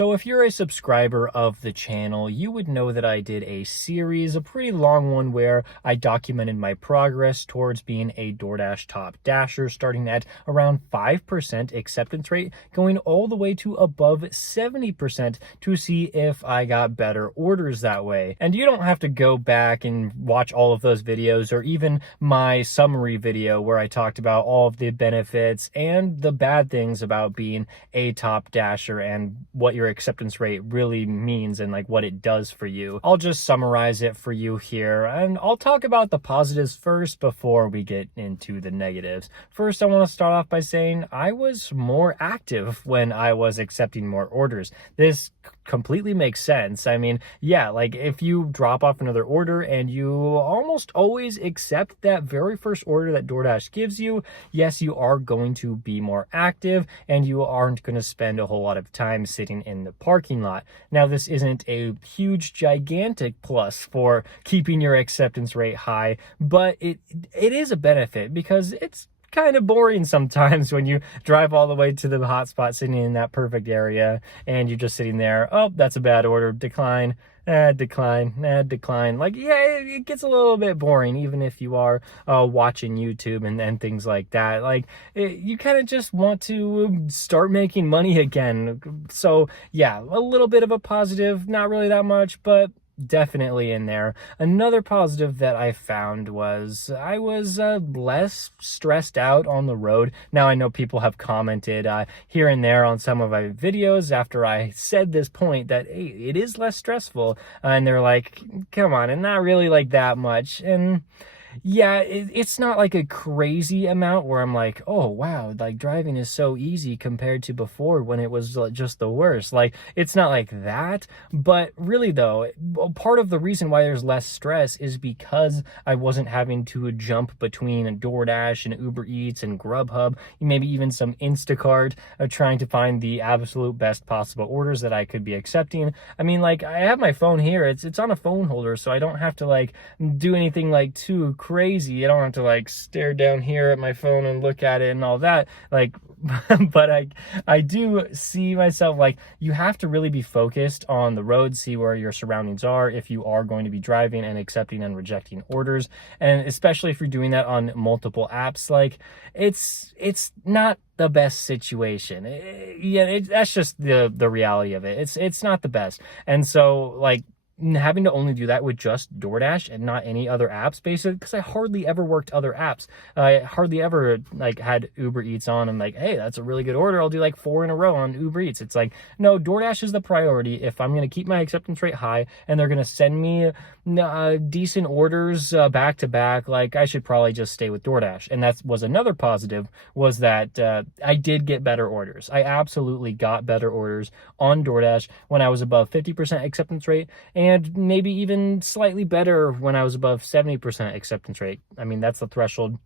So if you're a subscriber of the channel, you would know that I did a series, a pretty long one, where I documented my progress towards being a DoorDash top dasher, starting at around 5% acceptance rate, going all the way to above 70% to see if I got better orders that way. And you don't have to go back and watch all of those videos, or even my summary video where I talked about all of the benefits and the bad things about being a top dasher and what your acceptance rate really means and like what it does for you. I'll just summarize it for you here, and I'll talk about the positives first before we get into the negatives. First, I want to start off by saying I was more active when I was accepting more orders. This completely makes sense. I mean, yeah, like if you drop off another order and you almost always accept that very first order that DoorDash gives you, yes, you are going to be more active and you aren't going to spend a whole lot of time sitting in the parking lot. Now, this isn't a huge, gigantic plus for keeping your acceptance rate high, but it is a benefit because it's kind of boring sometimes when you drive all the way to the hotspot sitting in that perfect area and you're just sitting there. Oh, that's a bad order. Decline. Decline. Like, yeah, it gets a little bit boring, even if you are watching YouTube and things like that. Like, you kind of just want to start making money again. So, yeah, a little bit of a positive, not really that much, but definitely in there. Another positive that I found was I was less stressed out on the road. Now, I know people have commented here and there on some of my videos after I said this point that, hey, it is less stressful, and they're like, come on, and not really like that much. And yeah, it's not like a crazy amount where I'm like, oh, wow, like driving is so easy compared to before when it was just the worst. Like, it's not like that. But really, though, part of the reason why there's less stress is because I wasn't having to jump between DoorDash and Uber Eats and Grubhub, maybe even some Instacart, trying to find the absolute best possible orders that I could be accepting. I mean, like, I have my phone here. It's on a phone holder, so I don't have to, like, do anything, like, too crazy. I don't have to like stare down here at my phone and look at it and all that, like, but I do see myself, like, you have to really be focused on the road, see where your surroundings are if you are going to be driving and accepting and rejecting orders. And especially if you're doing that on multiple apps, like, it's not the best situation. That's just the reality of it. It's not the best. And so, like, having to only do that with just DoorDash and not any other apps, basically, because I hardly ever worked other apps. I hardly ever like had Uber Eats on. I'm like, hey, that's a really good order. I'll do like 4 in a row on Uber Eats. It's like, no, DoorDash is the priority if I'm going to keep my acceptance rate high and they're going to send me decent orders back to back. Like, I should probably just stay with DoorDash. And that was another positive, was that I did get better orders. I absolutely got better orders on DoorDash when I was above 50% acceptance rate, and maybe even slightly better when I was above 70% acceptance rate. I mean, that's the threshold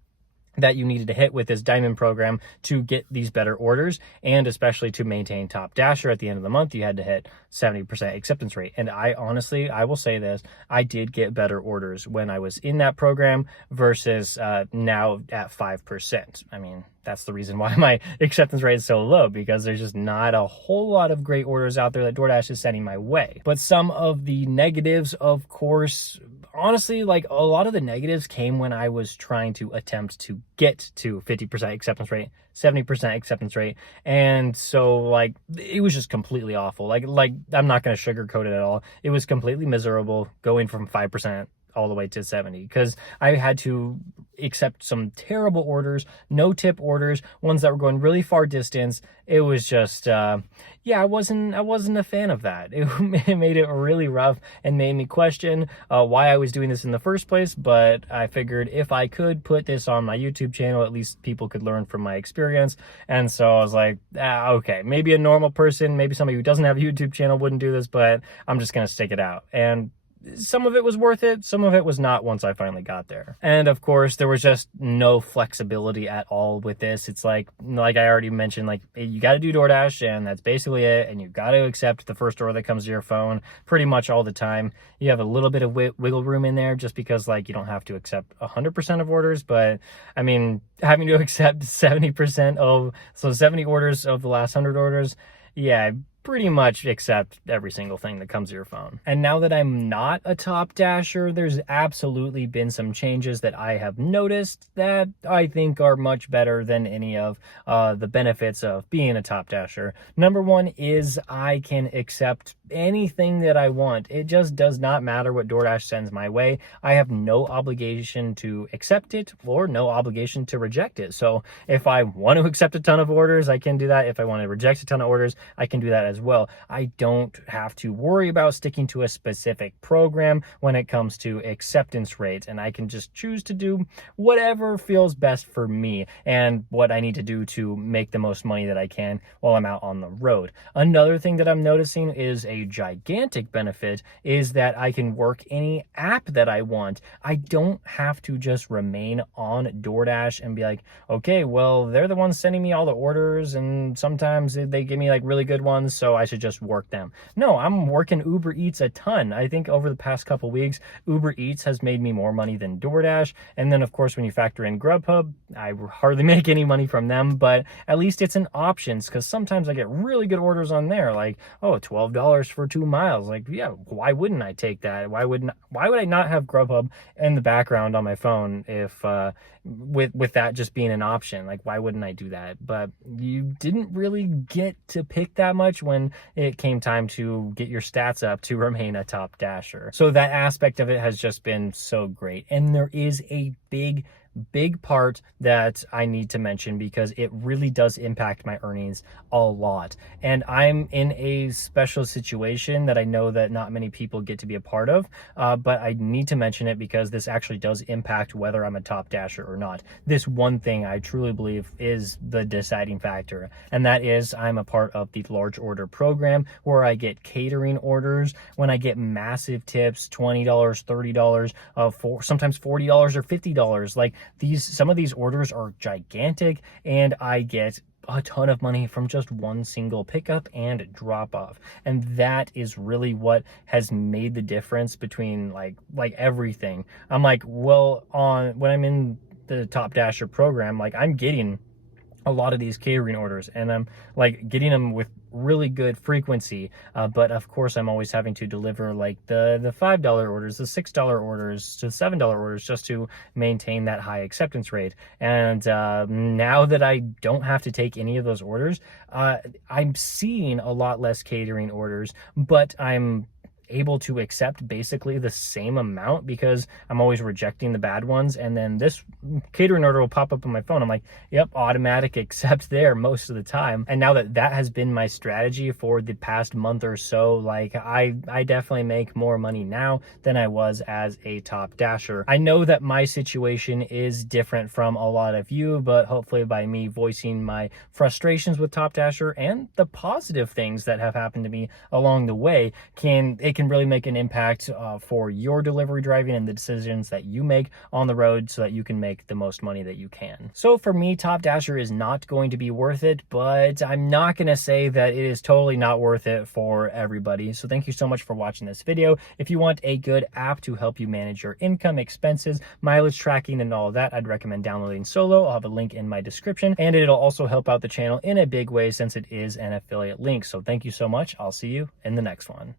that you needed to hit with this diamond program to get these better orders, and especially to maintain top dasher at the end of the month, you had to hit 70% acceptance rate. And I honestly, I will say this, I did get better orders when I was in that program versus now at 5%. I mean, that's the reason why my acceptance rate is so low, because there's just not a whole lot of great orders out there that DoorDash is sending my way. But some of the negatives, of course, honestly, like, a lot of the negatives came when I was trying to attempt to get to 50% acceptance rate, 70% acceptance rate. And so, like, it was just completely awful. Like I'm not going to sugarcoat it at all. It was completely miserable going from 5% all the way to 70, because I had to accept some terrible orders, no tip orders, ones that were going really far distance. It was just, I wasn't a fan of that. It made it really rough and made me question why I was doing this in the first place. But I figured if I could put this on my YouTube channel, at least people could learn from my experience. And so I was like, okay, maybe a normal person, maybe somebody who doesn't have a YouTube channel wouldn't do this, but I'm just going to stick it out. And some of it was worth it, some of it was not once I finally got there. And of course, there was just no flexibility at all with this. It's like I already mentioned, like, you got to do DoorDash and that's basically it. And you got to accept the first order that comes to your phone pretty much all the time. You have a little bit of wiggle room in there just because, like, you don't have to accept 100% of orders. But I mean, having to accept 70% of, so 70 orders of the last 100 orders, yeah, pretty much accept every single thing that comes to your phone. And now that I'm not a top dasher, there's absolutely been some changes that I have noticed that I think are much better than any of the benefits of being a top dasher. Number one is I can accept anything that I want. It just does not matter what DoorDash sends my way. I have no obligation to accept it or no obligation to reject it. So if I want to accept a ton of orders, I can do that. If I want to reject a ton of orders, I can do that as well. I don't have to worry about sticking to a specific program when it comes to acceptance rates, and I can just choose to do whatever feels best for me and what I need to do to make the most money that I can while I'm out on the road. Another thing that I'm noticing is a gigantic benefit is that I can work any app that I want. I don't have to just remain on DoorDash and be like, okay, well, they're the ones sending me all the orders, and sometimes they give me like really good ones, so I should just work them. No, I'm working Uber Eats a ton. I think over the past couple weeks, Uber Eats has made me more money than DoorDash. And then of course, when you factor in Grubhub, I hardly make any money from them, but at least it's an option, because sometimes I get really good orders on there, like, oh, $12 for 2 miles. Like, yeah, why wouldn't I take that? Why would I not have Grubhub in the background on my phone if with that just being an option? Like, why wouldn't I do that? But you didn't really get to pick that much when it came time to get your stats up to remain a top dasher. So that aspect of it has just been so great. And there is a big part that I need to mention because it really does impact my earnings a lot. And I'm in a special situation that I know that not many people get to be a part of, but I need to mention it because this actually does impact whether I'm a top dasher or not. This one thing I truly believe is the deciding factor, and that is I'm a part of the large order program where I get catering orders. When I get massive tips, $20, $30, sometimes $40 or $50, like some of these orders are gigantic, and I get a ton of money from just one single pickup and drop off. And that is really what has made the difference between like everything. I'm like, well, when I'm in the Top Dasher program, like I'm getting a lot of these catering orders, and I'm like getting them with really good frequency, but of course I'm always having to deliver like the $5 orders, the $6 orders, to $7 orders, just to maintain that high acceptance rate. And now that I don't have to take any of those orders, I'm seeing a lot less catering orders, but I'm able to accept basically the same amount because I'm always rejecting the bad ones. And then this catering order will pop up on my phone. I'm like, yep, automatic accept there most of the time. And now that has been my strategy for the past month or so, like I definitely make more money now than I was as a top dasher. I know that my situation is different from a lot of you, but hopefully by me voicing my frustrations with top dasher and the positive things that have happened to me along the way, it can really make an impact for your delivery driving and the decisions that you make on the road so that you can make the most money that you can. So for me, Top Dasher is not going to be worth it, but I'm not going to say that it is totally not worth it for everybody. So thank you so much for watching this video. If you want a good app to help you manage your income, expenses, mileage tracking, and all of that, I'd recommend downloading Solo. I'll have a link in my description, and it'll also help out the channel in a big way since it is an affiliate link. So thank you so much. I'll see you in the next one.